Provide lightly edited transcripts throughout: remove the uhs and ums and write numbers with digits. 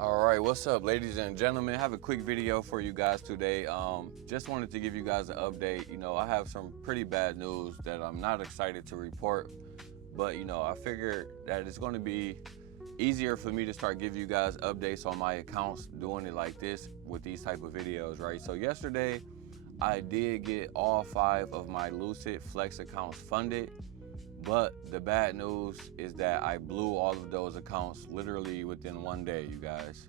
All right, what's up, ladies and gentlemen? I have a quick video for you guys today. Just wanted to give you guys an update. I have some pretty bad news that I'm not excited to report, but I figured that it's going to be easier for me to start giving you guys updates on my accounts, doing it like this with these type of videos, right? So yesterday, I did get all 5 of my Lucid Flex accounts funded. But the bad news is that I blew all of those accounts literally within one day, you guys.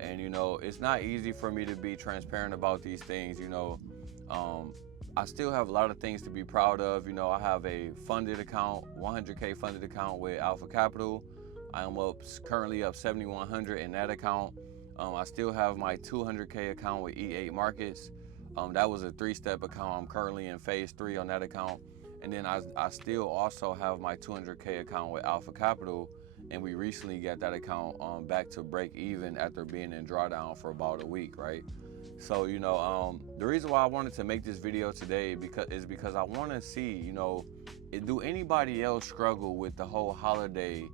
And it's not easy for me to be transparent about these things. I still have a lot of things to be proud of. I have a funded account, 100K funded account with Alpha Capital. I am currently up 7,100 in that account. I still have my 200K account with E8 Markets. That was a 3-step account. I'm currently in phase 3 on that account. And then I still also have my 200K account with Alpha Capital, and we recently got that account back to break even after being in drawdown for about a week, right? So, the reason why I wanted to make this video today is because I want to see, do anybody else struggle with the whole holiday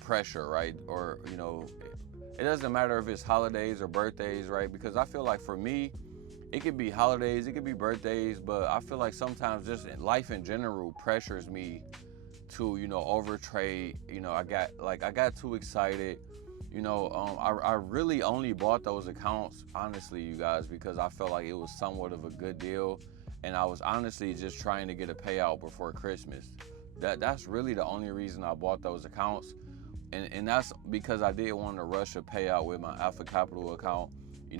pressure, right? Or, it doesn't matter if it's holidays or birthdays, right? Because I feel like for me, it could be holidays, it could be birthdays, but I feel like sometimes just life in general pressures me to, overtrade. I got too excited. I really only bought those accounts, honestly, you guys, because I felt like it was somewhat of a good deal. And I was honestly just trying to get a payout before Christmas. That's really the only reason I bought those accounts. And that's because I didn't want to rush a payout with my Alpha Capital account.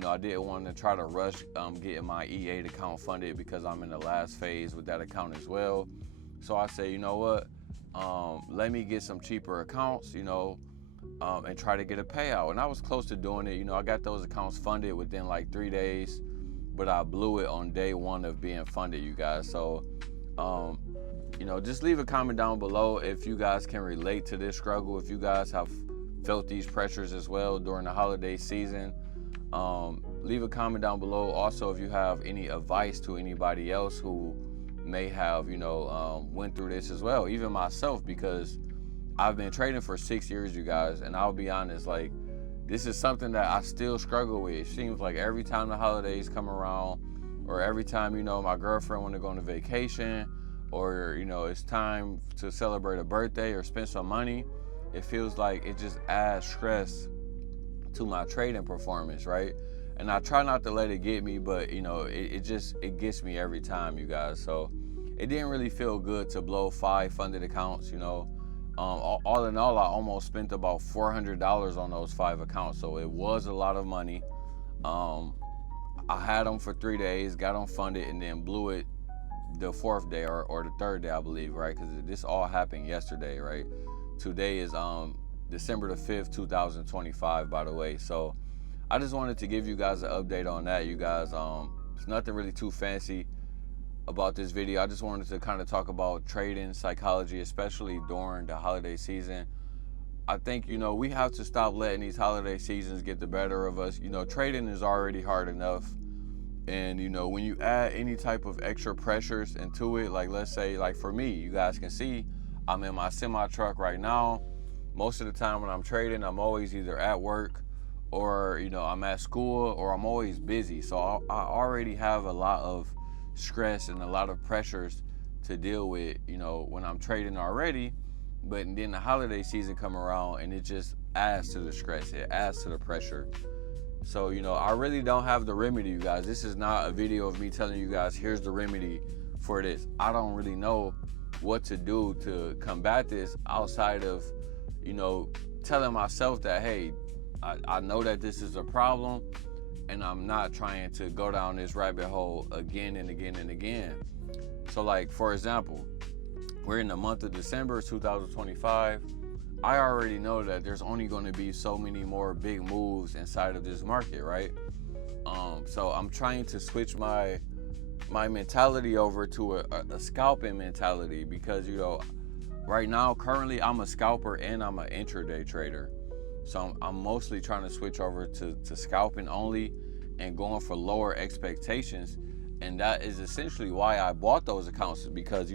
I didn't want to try to rush getting my E8 account funded because I'm in the last phase with that account as well. So I say, you know what, let me get some cheaper accounts, and try to get a payout. And I was close to doing it. I got those accounts funded within like 3 days, but I blew it on day 1 of being funded, you guys. So, just leave a comment down below if you guys can relate to this struggle, if you guys have felt these pressures as well during the holiday season. Leave a comment down below. Also, if you have any advice to anybody else who may have, went through this as well, even myself, because I've been trading for 6 years, you guys, and I'll be honest, like, this is something that I still struggle with. It seems like every time the holidays come around, or every time, my girlfriend want to go on a vacation, or, it's time to celebrate a birthday or spend some money, it feels like it just adds stress to my trading performance, right? And I try not to let it get me, but it gets me every time, you guys. So it didn't really feel good to blow 5 funded accounts. All in all, I almost spent about $400 on those 5 accounts, so it was a lot of money. I had them for 3 days, got them funded, and then blew it the 4th day or the 3rd day, I believe, right? Because this all happened yesterday, right? Today is December the 5th, 2025, by the way. So I just wanted to give you guys an update on that, you guys. It's nothing really too fancy about this video. I just wanted to kind of talk about trading psychology, especially during the holiday season. I think, we have to stop letting these holiday seasons get the better of us. Trading is already hard enough. And, when you add any type of extra pressures into it, like let's say, like for me, you guys can see I'm in my semi truck right now. Most of the time when I'm trading, I'm always either at work or, I'm at school, or I'm always busy. So I already have a lot of stress and a lot of pressures to deal with, when I'm trading already. But then the holiday season come around and it just adds to the stress. It adds to the pressure. So, I really don't have the remedy, you guys. This is not a video of me telling you guys, here's the remedy for this. I don't really know what to do to combat this outside of, telling myself that, hey, I know that this is a problem, and I'm not trying to go down this rabbit hole again and again and again. So, like, for example, we're in the month of December 2025. I already know that there's only going to be so many more big moves inside of this market, right? So I'm trying to switch my mentality over to a scalping mentality, because, right now, currently, I'm a scalper and I'm an intraday trader. So I'm mostly trying to switch over to scalping only and going for lower expectations. And that is essentially why I bought those accounts, because,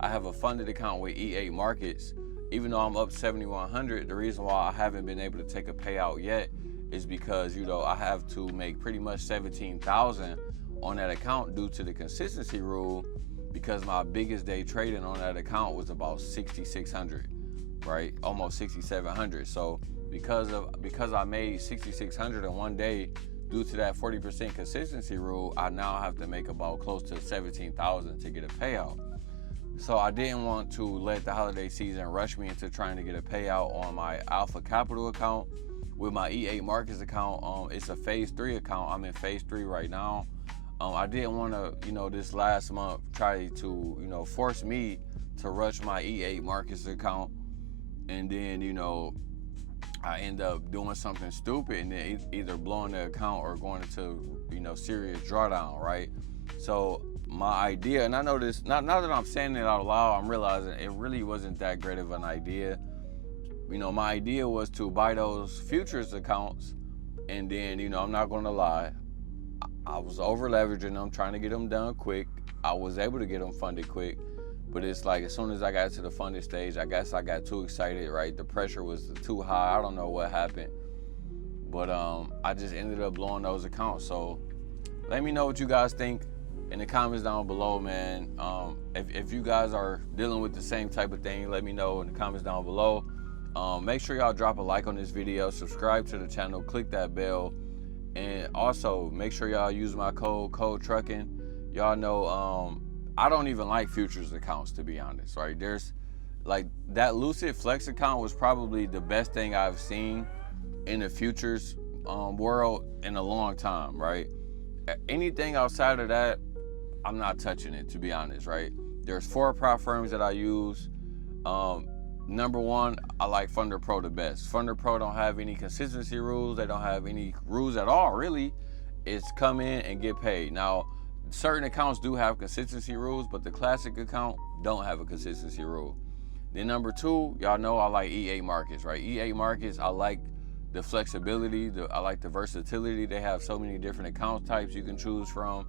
I have a funded account with E8 Markets, even though I'm up 7,100, the reason why I haven't been able to take a payout yet is because, you know, I have to make pretty much 17,000 on that account due to the consistency rule, because my biggest day trading on that account was about 6,600, right? Almost 6,700. So because I made 6,600 in one day due to that 40% consistency rule, I now have to make about close to 17,000 to get a payout. So I didn't want to let the holiday season rush me into trying to get a payout on my Alpha Capital account. With my E8 Markets account, it's a phase 3 account. I'm in phase 3 right now. I didn't want to, you know, this last month try to, you know, force me to rush my E8 Markets account, and then, you know, I end up doing something stupid and then either blowing the account or going into, you know, serious drawdown, right? So my idea, and I know this, now that I'm saying it out loud, I'm realizing it really wasn't that great of an idea. You know, my idea was to buy those futures accounts, and then, you know, I'm not gonna lie, I was over leveraging them, trying to get them done quick. I was able to get them funded quick, but it's like as soon as I got to the funded stage, I guess I got too excited, right? The pressure was too high. I don't know what happened, but I just ended up blowing those accounts. So let me know what you guys think in the comments down below, man. If you guys are dealing with the same type of thing, let me know in the comments down below. Make sure y'all drop a like on this video, subscribe to the channel, click that bell, and also make sure y'all use my code KRACKEN. Y'all know I don't even like futures accounts, to be honest, right? There's like that Lucid Flex account was probably the best thing I've seen in the futures world in a long time, right? Anything outside of that, I'm not touching it, to be honest, right? There's 4 prop firms that I use. Number one, I like Funder Pro the best. Funder Pro don't have any consistency rules. They don't have any rules at all, really. It's come in and get paid. Now, certain accounts do have consistency rules, but the classic account don't have a consistency rule. Then number 2, y'all know I like E8 Markets, right? E8 Markets, I like the flexibility, I like the versatility. They have so many different account types you can choose from.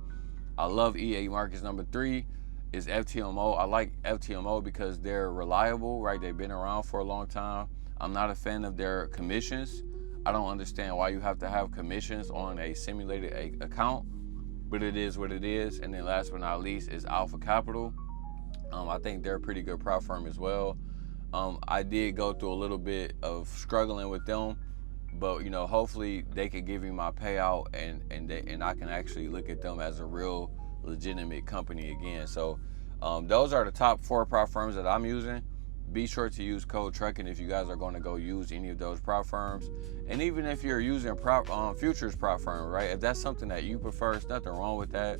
I love E8 Markets. Number 3 is FTMO. I like FTMO because they're reliable, right? They've been around for a long time. I'm not a fan of their commissions. I don't understand why you have to have commissions on a simulated account, but it is what it is. And then last but not least is Alpha Capital. I think they're a pretty good prop firm as well. I did go through a little bit of struggling with them, but you know, hopefully they could give me my payout and I can actually look at them as a real legitimate company again. So those are the top 4 prop firms that I'm using. Be sure to use code KRACKEN if you guys are going to go use any of those prop firms. And even if you're using futures prop firm, right? If that's something that you prefer, there's nothing wrong with that.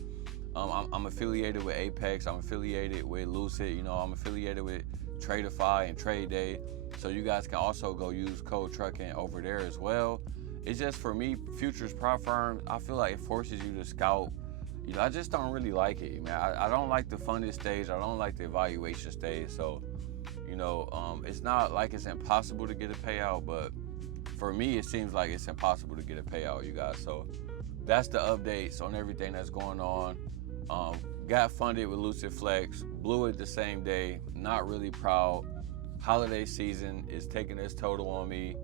I'm affiliated with Apex. I'm affiliated with Lucid. You know, I'm affiliated with Tradeify and Trade Day. So you guys can also go use code KRACKEN over there as well. It's just, for me, futures prop firms, I feel like it forces you to scout. You know, I just don't really like it, man. I don't like the funded stage. I don't like the evaluation stage. So, you know, it's not like it's impossible to get a payout, but for me, it seems like it's impossible to get a payout, you guys. So that's the updates on everything that's going on. Got funded with Lucid Flex, blew it the same day. Not really proud. Holiday season is taking its total on me.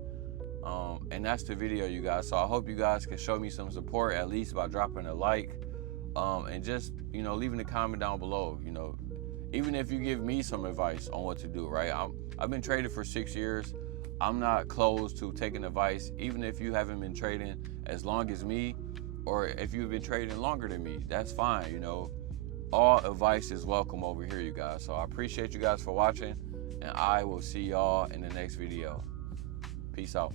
And that's the video, you guys. So I hope you guys can show me some support, at least by dropping a like. And just, you know, leaving a comment down below. You know, even if you give me some advice on what to do, right? I've been trading for 6 years. I'm not closed to taking advice, even if you haven't been trading as long as me, or if you've been trading longer than me, that's fine. You know, all advice is welcome over here, you guys. So I appreciate you guys for watching, and I will see y'all in the next video. Peace out.